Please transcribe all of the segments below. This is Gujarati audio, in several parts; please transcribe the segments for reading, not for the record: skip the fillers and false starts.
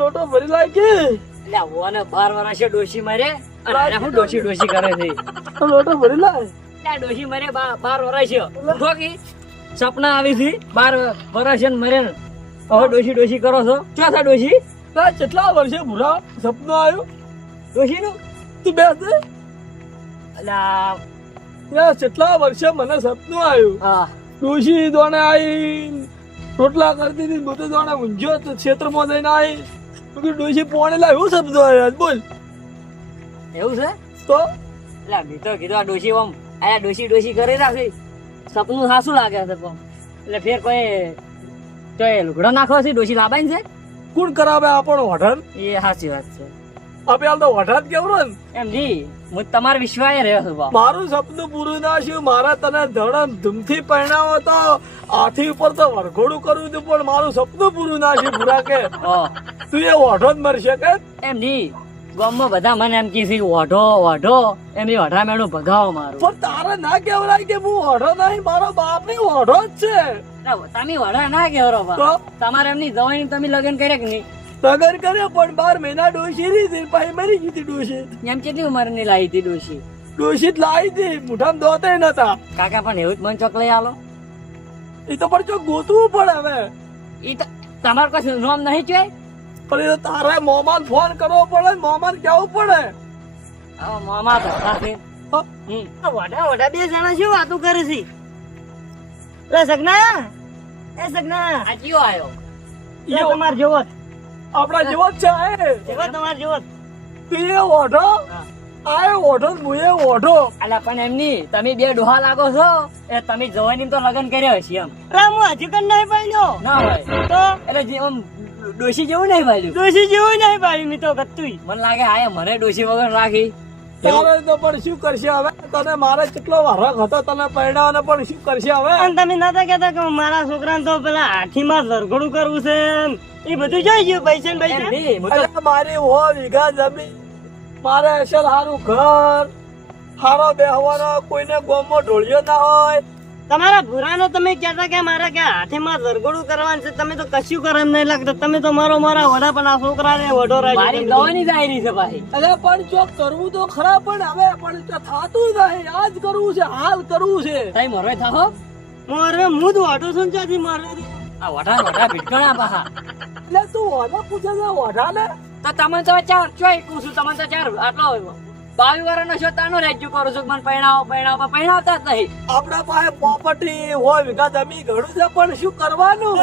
લોટો ભરી લાગે એટલે ઓને 12 વર્ષે ડોશી મરે અને હું ડોશી કરે છે. લોટો ભરી લાય એટલે ડોશી મરે 12 વર્ષે ઠોકી સપના આવી છે 12 વર્ષે મરે ને હવે ડોશી કરો છો ક્યાં છે ડોશી? કેટલા વર્ષે ભૂરા સપનું આવ્યું ડોશી નું તું બેસ દે અલ્યા કેટલા વર્ષે મને સપનું આવ્યું હા ડોશી દોણે આવી રોટલા કરતી હતી બધું દોણે ઊંઝ્યો તો ક્ષેત્રમાં જઈને આવી ડોશી પોણે લાવ્યું સપનું આવ્યું બોલ એવું છે તો એટલે મેં તો કીધું આ ડોશી આમ આયા ડોશી કરી રાખી સપનું સાસું લાગે છે પણ એટલે ફેર કોઈ તો એ લુગડો નાખવો છે ડોશી લાબાઈ છે કોણ કરાવે આપણો ઓર્ડર એ સાચી વાત છે આપણે હાલ તો ઓર્ડર કેવું ને એમ જી હું તમારા વિશ્વાસ રહ્યો છું બાપ. મારું સપનું પૂરું ના થયું મારા તને ધડમ ધૂમથી પહેણાવો તો હાથી ઉપર તો વરઘોડું કરવું હતું પણ મારું સપનું પૂરું ના થયું પૂરા કે ઓહ, તું એ ઓઢો જ મરશે કે એમ જી ગામમાં બધા મને એમ કહે છે ઓઢો એમ એ ઓઢા મેળું ભગાવો મારું પણ તારે ના કેવડાય કે હું ઓઢો નહીં મારો બાપ ની ઓઢો જ છે ના, તમે ઓઢા ના કહેવો તો બાપ. તમારે એમની જવાની તમે લગ્ન કર્યા કે નહીં? લગન કરે પણ 12 મહિના ડોશી રહી હતી પછી મરી ગઈ હતી ડોશી એમ કેટલી ઉંમર ની લાવી હતી ડોશી? ડોશી જ લાવી હતી મોઢામાં દોતે નતા કાકા પણ એવું જ મન ચોક લઈ આલો. એ તો પણ જો ગોતવું પડે હવે ઈ તો તમારે કોઈ નામ નહીં જોઈ? પણ એ તો તારે મોમાન ફોન કરવો પડે મોમાન કેવું પડે હવે મામા તો પાસે વડા બે જણા શું વાતો કરે છે? સગના આ કયો આયો? યો તમાર જેવો જ. આપડા જેવો જ છે તમાર જેવો જ. તું એ ઓઢો આ ઓઢો જ હું એ ઓઢો અલા પણ એમની તમે બે ડોહા લાગો છો એ તમે જવાની તો લગ્ન કર્યા હશે એમ. રામુ હજી કન નહીં પાડ્યો ના હોય તો એટલે જે આમ ડોશી જેવું નહીં ભાઈ. ડોશી જેવું નહીં પાડ્યું મી તો કત્તુંય. મને લાગે આ મને ડોશી વગર રાખી. તારે તો પણ શું કરશે હવે તને મારે કેટલો વરખ હતો તને પરણાવવાનો પણ શું કરશે હવે અને તમે નતા કહેતા કે મારા છોકરાને તો પેલા હાથીમાં ઝરઘડું કરવું છે એ બધું જોઈ ગયું પૈસા ને એમ પૈસા. નહીં, હું તો અરે મારી 100 વીઘા જમીન મારે અસલ સારું ઘર સારો બેહવાનો કોઈને ગોમો ઢોળ્યો ના હોય તમારા ભૂરાનો તમે કહેતા કે મારે કે હાથીમાં ઝરઘડું કરવાનું છે તમે તો કશું કરવા નહીં લાગતા તમે તો મારા વડા પણ આ છોકરાને વડો મારી દવાની જ આવી રહી છે ભાઈ. અરે પણ જો કરવું તો ખરા પણ હવે પણ તો થાતું નહીં આજ કરવું છે હાલ કરવું છે તઈ મરવાય થાહો. મારે હું જ વાટો છું ને ત્યાંથી મારે આ વઢા ભીટકણા પાહા. એટલે તું ઓઢા પૂછે છે ઓઢા ને તો તમે તો ચાર ચોય પૂછું તમે તો ચાર આટલો 22 વર્ષનો છો તાનો રાજ્ય કરો છો મને પૈણાવતા જ નહીં. આપડા પાસે પ્રોપર્ટી 100 વીઘા જમીન ઘણું છે પણ શું કરવાનું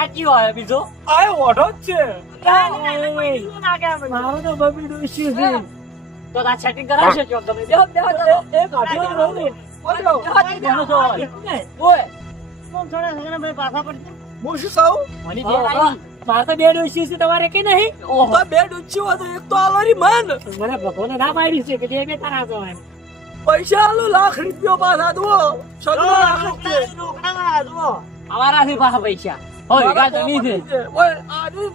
આ કયો આયો બીજો? આ ઓઢો જ છે મારું તો બબી ડોશી છે. તો આ સેટિંગ કરાવશે જો તમે બેહો એક હાથીઓ જ રહું. બોલો. ઓય થોડા છોકરા ભાઈ પાછા પડશે. હું શું કહું મને બે આવી. મારે તો બે ડોશી છે તમારે કે નહીં? ઓહો તો બે ડૂચ્યું હતું એક તો આલોરી મન મને ભગવાને ના પાડી છે કે બે તારા છો એમ. પૈસા આલો લાખ રૂપિયા પાછા દો સગનો લાખ છે રોકડા જુઓ. અમારાથી પાછા પૈસા હોય વીઘા જમીન છે. ઓય આની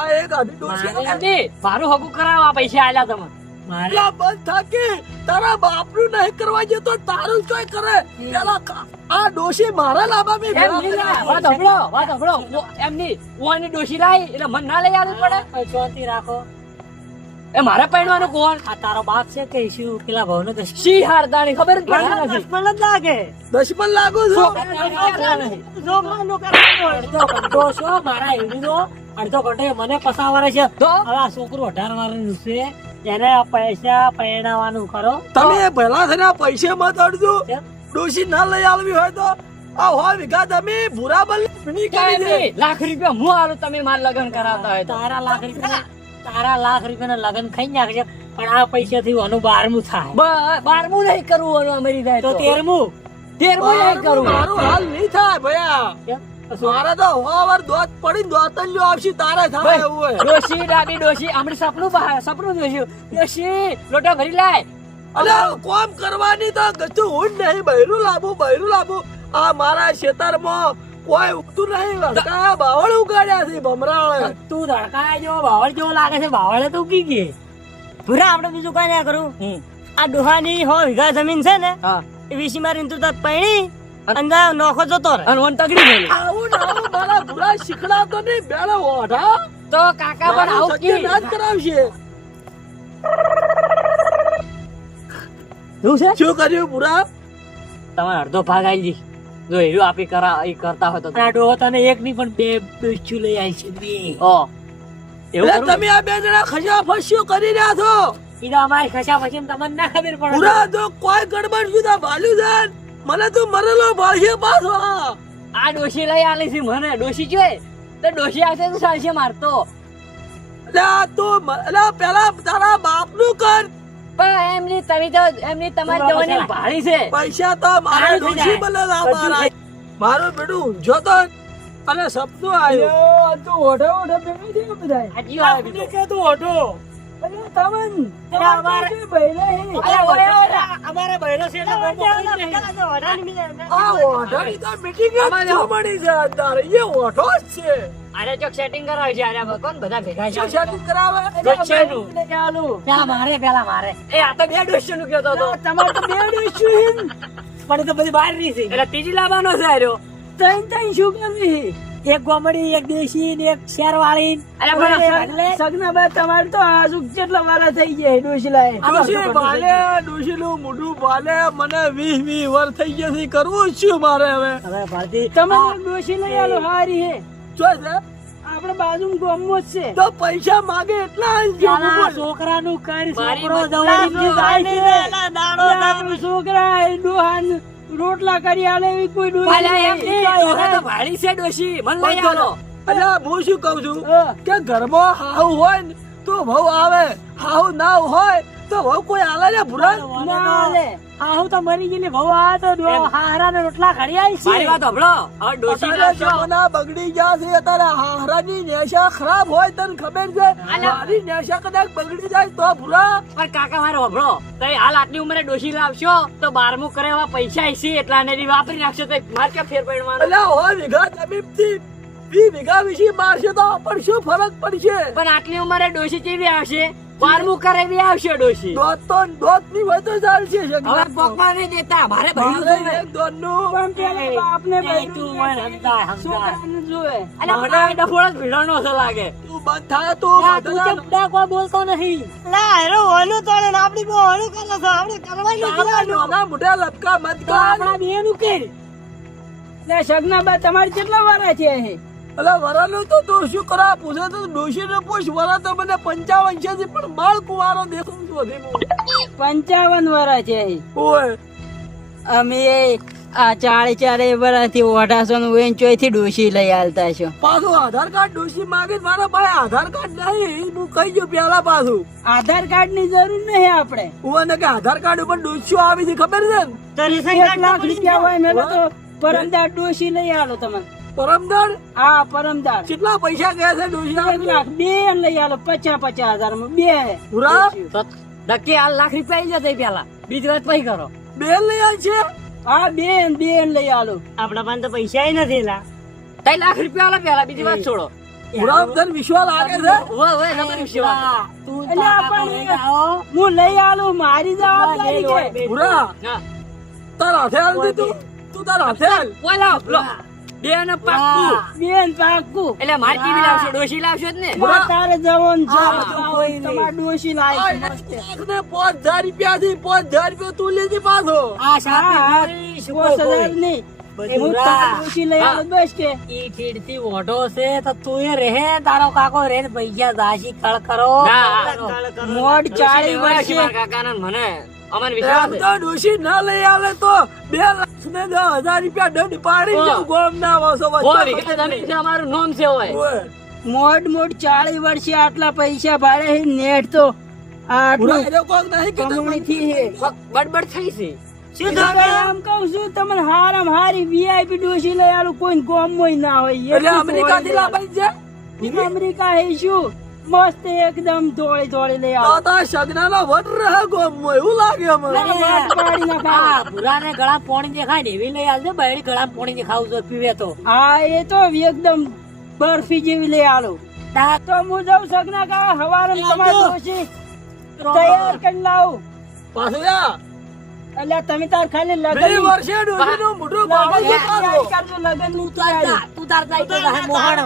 આ એક આધી ડોશી મારે એમ નહીં, મારું હગું કરાવવા પૈસા આલ્યા તમે. મારે પેલા બંધ થાકી તારા બાપનું નહીં કરવા જતો તારું ચોય કરે પેલા આ ડોશી મારા લાંબા મેં એમ નહીં લા, વાત સાંભળો. એમ નહીં, ઓની ડોશી લાવી એટલે મને ના લઈ આવવી પડે. શાંતિ રાખો. એ મારે પૈણવાનું કોણ? આ તારો બાપ છે કે શું પેલા ભાવનો તો શી હારદાની ખબર જ પડતી નથી. દુશ્મન જ લાગે. દુશ્મન લાગુ છો છોકરાનો કરાવો. અડધો ઘંટો છો મારા હિન્દુનો અડધો ઘંટો મને પસાવવાના છે. તો હવે આ છોકરો 18 વર્ષનું છે એને આ પૈસા પરણાવવાનું કરો. તમે ભલા થઈને આ પૈસે મત અડજો કેમ? ડોશી ના લઈ આવવી હોય તો આ 100 વીઘા જમીન ભૂરા બની કાંઈ કરી દે નહીં, લાખ રૂપિયા હું આલું તમે માર લગ્ન કરાવતા હોય તો. તારા લાખ રૂપિયાના લગ્ન ખાઈ નાખશે પણ આ પૈસા થી આનું 12મું થાય 12મું નહીં કરવું ઓલું અમારી થાય તો 13મું. 13મું નહીં કરવું. મારું હાલ નહીં થાય ભયા કેમ? મારા તો હોવાર દોત પડી દોતલ્યો આવશે તારે થાય એવું હોય ડોશી ડાબી ડોશી હમણાં સપનું જોયું. ડોશી લોટા ભરી લાય. અલે કોમ કરવાની તો ગતું હું જ નહીં બૈરું લાવું આ મારા ખેતરમાં કોઈ ઉગતું નહીં લડકા બાવળ ઉગાડ્યા છે ભમરાળે તું ધડકાયા જેવો બાવળ જેવો લાગે છે બાવળે તો ઉગી ગઈ. ભૂરા આપણે બીજું કઈ ના કરું. આ ડોહાની 100 વીઘા જમીન છે ને હા એ વીસી મારીને તું તાર પૈણી અંદર નોખો જતો રહે. અને વન તગડી મેલી. આવું ને આવું મારા ભૂરા શીખડાતો નહીં બેડો ઓઢા તો કાકા પણ આવું સત્ય કી ના જ કરાવશે. શું છે શું કર્યું ભૂરા? તમારે અડધો ભાગ આવી જી જો હીરો આપી કરતા હોય તો આ ડોહો તને એક ની પણ બે ડોસ્યું લઈ આવી છે, બે. ઓ એવું એટલે કરું? તમે આ બે જણા ખસા ફસ્યું કરી રહ્યા છો. ઈ તો અમારી ખસા પછી તમને ના ખબર પડે. ભૂરા જો કોઈ ગડબડ જુદા ભાલ્યું છે ને, મને તું મરેલો ભાળશે પાછો. આ ડોશી લઈ આલી છે મને ડોશી જોઈ તો ડોશી આવશે તો ચાલશે મારતો એટલે આ તું એટલે પેલા તારા બાપનું કર. પણ એમની તમે તો એમની તમારી જવાની ભાળી છે પૈસા તો મારા આરામ થઈ ડોશી જાય. બને લાવવાના. મારું બેટું ઊંઝો તો અને સપનું આવ્યું. તું ઓઢો ઓઢો ભેગી થયો બધા. હાજી આવે બીજો. કે તું ઓઢો. અરે તમન અમારે- તમારે બૈરા હે. અરે ઓઢો, અમારે બૈરો છે એટલે કોઈ મોકલી જ નહીં. આ ઓઢાની તો meeting જ અમારે- જોવાની છે અત્યારે. એ ઓઢો જ છે. અરે ચોક સેટિંગ કરાવી છે અરે કોણ બધા ભેગા શું છે setting કરાવે? ડોશીનું. પેલા મારે એ આ તો બે ડોશી નું કહેતો હતો તમારે તો બે ડોસ્યું છે. પણ એ તો બધી બહાર ની છે. એટલે ત્રીજી લાવવાનો છે આર્યો ત્રણ શું કરવી? એક ગોમડી, એક દેશી ને એક શેરવાળી. અરે પણ સગનાબાઈ તમારે તો આજુ કેટલા વાળા થઈ ગયા ડોશીલાએ. ડોશી ભાલે, ડોશીનું મોઢું ભાલે. મને 20 વર્ષ થઈ ગયા છે. કરવું જ શું મારે હવે? હવે ભારતી તમે ડોશી લઈ આલો હારી હે. શું છે? આપણે બાજુ ગામમાં જ છે. તો પૈસા માગે એટલા આલજો. બોલ. છોકરાનું કર મારી છોકરો મત જવાની જાય છે. આપણું છોકરા એ ડોહાન રોટલા કરી આલે એવી કોઈ ડોહી અલ્યા એમ નહીં. નહીં, ડોહા તો ભાળી છે ડોશી મને લઈ આવો અલ્યા હું શું કઉ છું હા. કે ઘરમાં હાવ હોય ને તો વહુ આવે, હાવ ના હોય તો વહુ કોઈ આલે ને ભૂરા. ના આલે. આહુ તો મરી ગયેલી વહુ આ તો હારા ને રોટલા ખડી આવી છે. મારી વાત સાંભળો હવે ડોશી અત્યારે લાવશો જમાના બગડી ગયા છે. અત્યારે હાહરાની નેશા ખરાબ હોય તને ખબર છે? અલ્યા. મારી નેશા કદાચ બગડી જાય તો ભૂરા. પણ કાકા મારો સાંભળો તો હાલ આટલી ઉંમરે ડોશી લાવશો તો 12મું કરે એવા પૈસા છે એટલા ને વાપરી નાખશો તો માર ક્યાં ફેર પડવાનો અલ્યા હોય વીઘા જમીનથી 20 વીઘા વિશે મારશે તો પણ શું ફરક પડશે? પણ આટલી ઉંમરે ડોશી કેવી આવશે 12મું કરે એવી આવશે ડોશી દોત તો દોત ની હોય તો ચાલશે. હવે પોકવા નહીં દેતા મારે ભણ્યું મારે છે એક દોતનું. પણ પેલા બાપને એ બૈરું તું જોઈએ. મને સમજાય, સમજાય. છોકરાને જોવે. અલ્યા મને આ ડફોળ જ ભીડણનો છે લાગે તું બંધ થા તું. તું ચમ ડાકવા બોલતો નહીં. લા હેરો ઓનું તોડે ને આપડી બહુ ઓનું કરે છે. આપણે કરવાનું તારા નાના મોટા લપકા મત તો કર. આપણા બેનું કે લે સગનાબા તમારે કેટલા વાળા છે હે? અલા વરાનું તો તું શું કરા પૂછે તો ડોશી ને પૂછ. વરા તો મને 55 છે પણ બાળ કુવારો દેખું છું હજી હું. 55 વાળા છે હે. ઓય અમે આ 40 વર્ષથી ઓઢાસો નું વેચોય થી ડોશી લઈ આલતા છો. પાછું આધાર કાર્ડ ડોશી માંગે છે. મારા પાસે આધાર કાર્ડ નહીં. હું કહી ગયો પેલા પાછું. આધાર કાર્ડ ની જરૂર નહીં આપણે. હું એને કે આધાર કાર્ડ ઉપર ડોશીઓ આવી છે ખબર છે ને? 1 લાખ રૂપિયા હોય મેં તો પરમદાર ડોશી લઈ આલો તમે. પરમદાર હા પરમદાર કેટલા પૈસા ગયા છે 1 ડોશી? લાખ બે લઈ આલો 50,000 માં બે. પૂરા તો નક્કી હાલ લાખ રૂપિયા આવી જતા પેલા બીજી વાત પછી કરો બેન લઈ આવી છે. હા બે લઈ આલો. આપડા પાસે તો પૈસા નથી લા. 3 લાખ રૂપિયા આલો પેલા બીજી વાત છોડો પૂરા ઉપર વિશ્વાસ લાગે છે. ઓય ઓય તમારી વિશ્વાસ એટલે આપણે હું લઈ આલું મારી જવાબદારી છે. પૂરા હા તાર હાથે હાલ દીધું. તું તાર હાથે હાલ. ઓય લાવ લો બે ને પાક્કું બેન પાકું. એટલે માર કેવી લાવશો ડોશી લાવશો જ ને માં તારે જવાનું છે. હા, તમારે ડોશી આ લાવી એક લાખ ને 5,000 રૂપિયા થી 5,000 રૂપિયા તું લેજે પાછો. આ નહીં હું તારે ડોશી લઈ આલો બસ કે ઈ ઠીડથી ઓઢો છે તો તું એ રહે તારો કાકો રે ને પૈસા દાશી કળ કરો મોડ 40 વર્ષે કાકા મને અમને એમ વિશ્વાસ છે તો ડોશી ના લઈ આવે તો 2 લાખ ને 10,000 રૂપિયા દંડ પાડી ઓહ. દઉં. ગોમ ના વાસો ઓય વચ્ચે. વિકટ જમીન છે અમારું નામ છે ઓય ઓય. મોડ 40 વર્ષે આટલા પૈસા ભાડે છે નેટ તો પૂરા આટલું એને કોક નહીં કીધું. કમાણી થી છે. બડબડ થઈ છે શું તમે આમ કહું છું તમને હારામ હારી વીઆઈપી ડોશી લઈ આલું કોઈ ગોમમાં ના હોય એટલે એટલું અમેરિકા થી ધોળી લાભાઈ છે. લઈ આલો. અમેરિકા હે શું મસ્ત એકદમ ધોળી લઈ તો આવો. તો સગનાનો વટ રહે ગોમમાં. એવું લાગે અમને. વાત પાડી નાખાવો. આ ભૂરાને ગળા પોણી દેખાય ને એવી લઈ આવજો બૈરી ગળા પોણી દેખાવું જો પીવે તો હા એ તો એકદમ બરફી જેવી લઈ આલો. તો હું જાઉં સગના કા હવારે તમારી ડોશી તૈયાર કરી લાવું. પાછું જા. અલ્યા તમે તાર ખાલી બે લગન વર્ષે ડોશીનું મોઢું બાવળું દેખાડો. લગન તું તાર જાય તો રહે મોહણ.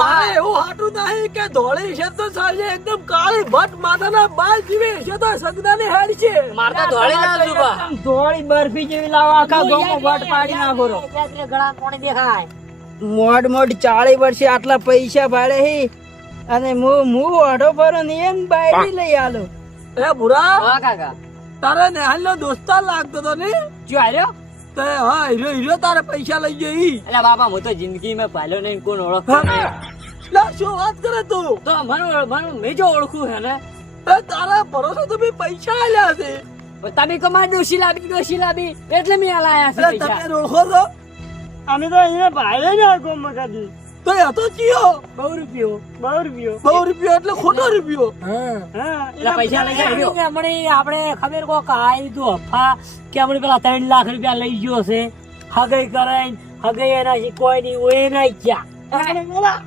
મારે એવું હાટું નહીં કે ધોળી છે તો સાંજે એકદમ કાળી ભટ માથાના બાલ જીવે છે તો સગદાને હેડ છે. મારે તો ધોળી ના સુભા. ધોળી બરફી જેવી લાવો આખા ગામમાં વટ પાડી નાખો રો. ગળા કોણ દેખાય મોડ 40 વર્ષે આટલા પૈસા ભાડે હી અને હું ઓઢો ભરો ને એમ બાયડી લઈ આલો. એ ભૂરા હા કાકા તારે નેહાલનો દોસ્તાર લાગતો તો ને જો આર્યો તે હા હીરો તારે પૈસા લઈ જઈ. એટલે બાપા હું તો જિંદગીમાં પાલ્યો નહીં કોણ ઓળખતો નહીં. લા શું વાત કરે તું? તો મને મેં જો ઓળખું છે ને એ તારા ભરોસે તો મેં પૈસા આલ્યા છે. તમે કમા ડોશી લાવી એટલે મેં આ લાયા છે એટલે પૈસા. તમે ઓળખો છો અમે તો અહીંયા ભાડે જ આગો મગાદી તો એ હતો ચિયો 2 રૂપિયો 100 રૂપિયો એટલે ખોટો રૂપિયો. હા એટલે પૈસા લઈ જાય હમણાં આપણે ખબર કો કાઈ તું અફા કે હમણાં પેલા 3 લાખ રૂપિયા લઈ ગયો છે હગઈ કરાઈ હગઈ એના કોઈ નહીં ઓય નહીં ક્યાં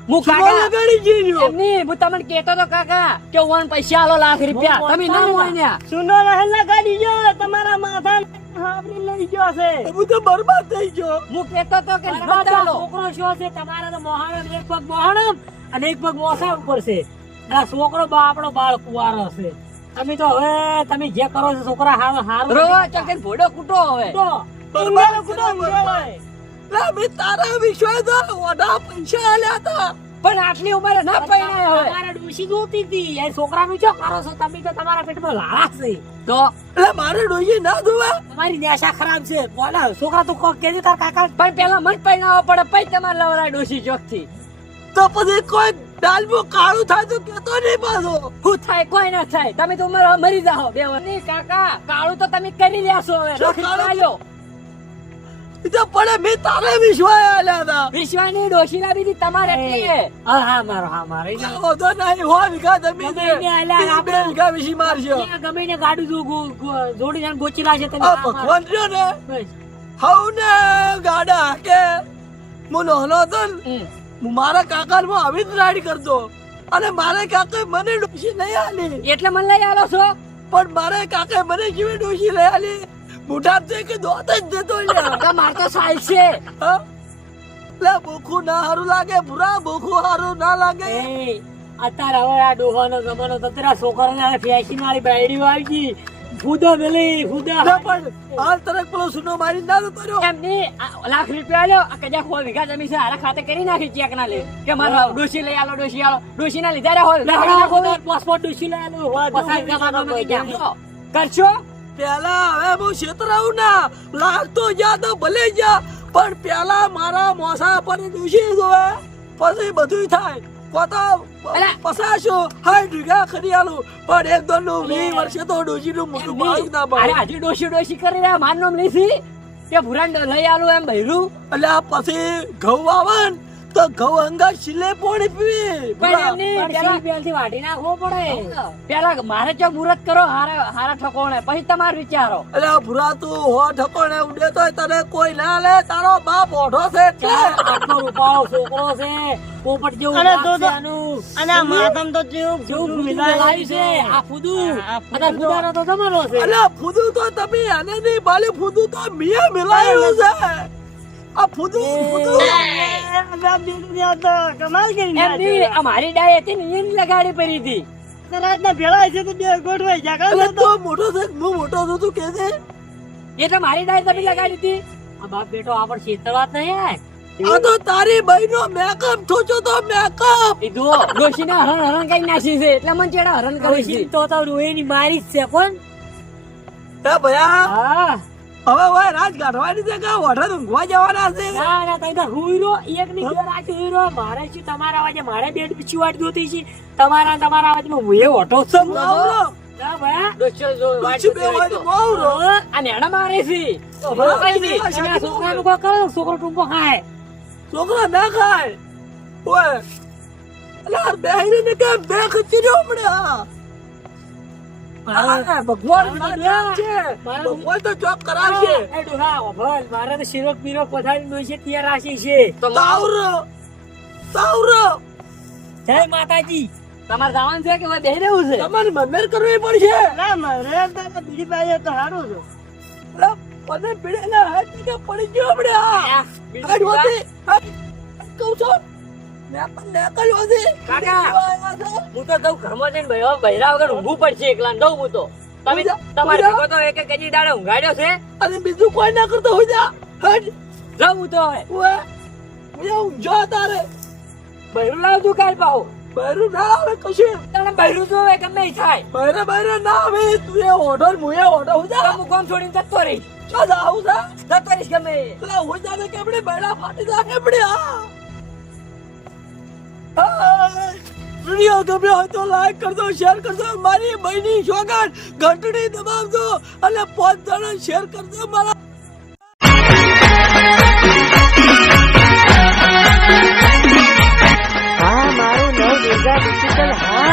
હું ચૂલો કાકા લગાડી જઈયો. એમની હું તમને કેતો તો કાકા કે ઓન પૈસા આલો લાખ રૂપિયા તમે ના મોણ્યા. સુનો રહેલા ગાડી જો તમારા માથા હાબરી લઈ ગયો છે. હું તો બરબાદ થઈ ગયો. હું કેતો તો કે ના બરાબર, આલો. છોકરો શું છે તમારે તો મોહાણમ એક પગ મોહાણમ અને એક પગ મોસા ઉપર છે આ છોકરો આપણો બાળ કુવારો છે તમે તો હવે તમે જે કરો છો છોકરા હારો રોવા ચકન ભોડો કૂટો હવે. બરબાદ લા મેં તારા વિશ્વાસ ઓઢા પૈસા આલ્યા હતા. પણ આટલી ઉંમરે ના પૈણાય હવે. તમારા ડોશી જોતી હતી એ છોકરાનું શું કરો છો તમે તો તમારા પેટમાં લાળા છે તો એટલે મારે ડોશી ના ધોવે. તમારી નેશા ખરાબ છે બોલા છોકરા તું કોક કેજે તાર કાકા પણ પેલા મન પૈણાવો પડે પછી તમારે લવરાય ડોશી ચોકથી. તો પછી કોઈ દાલમાં કાળું થાય તો કેતો નહીં પાછો. હું થાય કોઈ ના થાય તમે તો મરી જાઓ બે વર્ષ. નહીં કાકા કાળું તો તમે કરી લેશો હવે શું રાખી કાળું? ચાલ્યો. એ તો પડે મેં તારા વિશ્વાસ આલ્યા હતા. વિશ્વાની ડોશી લાવી હતી તમારે એટલી. હા મારો વધો નહીં હો વીઘા જમીન છે. ગમે એને આલ્યા બે વીઘા વીસી મારશો. ગમે ને ગાડું જોડી ગોચી લાશે તમે આ ભગવાન રહ્યો ને બસ. હવ ને ગાડા હાકે હું નાનો હતો ને હમ. હું મારા કાકા આવી જ રાઈડ કરતો અને મારા કાકા મને ડોશી નહીં આલી. એટલે મને લઈ આલો છો. પણ મારા કાકા મને કેવી ડોશી લઈ આલી મોઢા છે કે દોત જ દેતો લ્યા. તો માર તો સાલ છે. હા? લે બોખું ના હારું લાગે ભૂરા બોખું હારું ના લાગે. એ અત્યારે હવે આ ડોહાનો જમાનો તો તેરા છોકરાને ફેશન વાળી બાયડીઓ આવી ગઈ ફૂદો મેલી ફૂદા ના પણ હાલ તરત પેલો સુનો મારી ના જતો રહ્યો. એમ નહીં આ લાખ રૂપિયા લ્યો આ કદાચ કોઈ વીઘા જમીન છે હારા ખાતે કરી નાખી ચેક ના લે કે મારા ડોશી લઈ આલો ડોશી ના લીધા રે હોય પાસપોર્ટ ડૂસી લાયેલું કરશો. પેલા હવે હું છેતરાવું ના લાખ તો જા તો ભલે જા પણ પેલા મારા મોસા પર ડૂસી જોવે પછી બધું થાય કોતો અલા. પસાશો હાય વીઘા ખરી આલું પણ એક દોડ નું 20 વર્ષે તો ડોશી નું મોટું બાળક ના અરે પડે. હજી ડોશી કરી રહ્યા માર નામ લીધી કે ભુરાન લઈ આલું એમ બૈરું. એટલે આ પછી ઘઉં આવે ને તો ઘઉં અંગા છિલે પોણી પીવી. પણ એમ નહીં, થી વાટી નાખવો પડે પેલા મારે ચો મુહૂર્ત કરો હારા ઠકોણે પછી તમારે વિચારો. એટલે આ ભૂરા તું હો ઠકોણે ઉડે તોય તને કોઈ ના લે તારો બાપ ઓઢો છે એટલે. આટલો રૂપાળો છોકરો છે પોપટ જેવું અને નાક તો છે આનું. અને આ માથામાં તો જેવું જેવું ફૂદું ફૂદું મિલાયું મિલાયું છે છે. આ ફૂદું આ ફૂદું અત્યારે ફૂદાનો તો જમાનો છે અલ્યા ફૂદું તો તમે આને નહીં બાલી ફૂદું તો મિયા મિલાયું છે. આ ફૂદું ફૂદું આ બેટી આ તો કમાલ કરી એમ નાખ્યો. નહીં, આ મારી ડાય હતી ને એની લગાડી પડી હતી. રાતના ભેળા છે તો બે ગોઠવાઈ જા એટલે તું મોટો છે હું મોટો છું તું કે છે. એટલે મારી ડાય તમે લગાડી હતી. આ બાપ બેટો આપણ છેતરવાત નહીં યાર આ તો તારી બહેનો મેકઅપ થોચો તો મેકઅપ. એ જો ડોશીને હરણ કરી નાખી છે એટલે મને ચેડા હરણ કરી છે. તો રોઈની મારી જ છે કોણ એ ભયા હા હવે ઓય રાત ગાઢવાની છે કે વઢે ઊંઘવા જવાના છે. ના ના તઈ તો હુઈરો એક ની ઘેર આ હુઈરો મારે શું તમારા અવાજે મારે બેડ પીછી વાટ જોતી છે તમારા અવાજમાં હું એ ઓટો છું આવરો. ના ભયા ડોશીઓ જો વાટ પછી બે વાગે આવરો. આ નેડા મારે છે. ભલા કઈ દી? તમે આ છોકરાનું કોઈ કરો છોકરો ટૂંકો ખાય છોકરા ના ખાય. ઓય અલા બેહીને ને કેમ બે ખચી રહ્યો હમણાં. આ ભગવાન માન્યા છે. ભગવાન તો ચોક કરાવશે. એ ડોહા ભલ મારે તો શિરોક પીરોક પથારી દોઈ તૈયાર રાખી છે તો તાવરો તાવરો જય માતાજી તમારે જવાનું છે કે હવે બેહી રહેવું છે? તમારે મમેર કરવી પડશે. ના મારે તો બીજી બાજુ તો સારું છે અલા, મને પીડેલા હાથ કે પડી ગયો આપણે આ બીજું હાડ શું વાતી, હાડ. કહું છું નેકલ વાતી. કાકા. આવ્યા છે. હું તો કહું ઘરમાં જઈને બૈરા વગર ઊંઘવું પડશે એકલા દઉં હું તો તમે ઊંઘ જા, તમારે ઊંઘ જા. ભેગો તો એક કજી દાડે ઊંઘાડ્યો છે અને બીજું કોઈ ના કરતો હોય જા હટ જાઉં હું તો હવે ઓએ હું ઊંઝો તારે બૈરું લાવજો કાલ પાહો બૈરું ના આવે કશું તને બૈરું જો હવે ગમે ઈ થાય બૈરે બૈરે ના આવે તું એ ઓઢો હું એ ઓઢો હું તો જા હું કામ છોડીને જતો રહીશ ચો જાઉં જા જતો રહીશ ગમે પેલા હું જાને કે આપણે બૈરા ફાટી જા કે આપણે વિડીયો ગમ્યો હોય તો લાઈક કરજો શેર કરજો મારી બહેની સોગન ઘંટડી દબાવજો અને 5 જણા શેર કરજો મારા હા મારું નવ દુર્ગા ડિજિટલ હા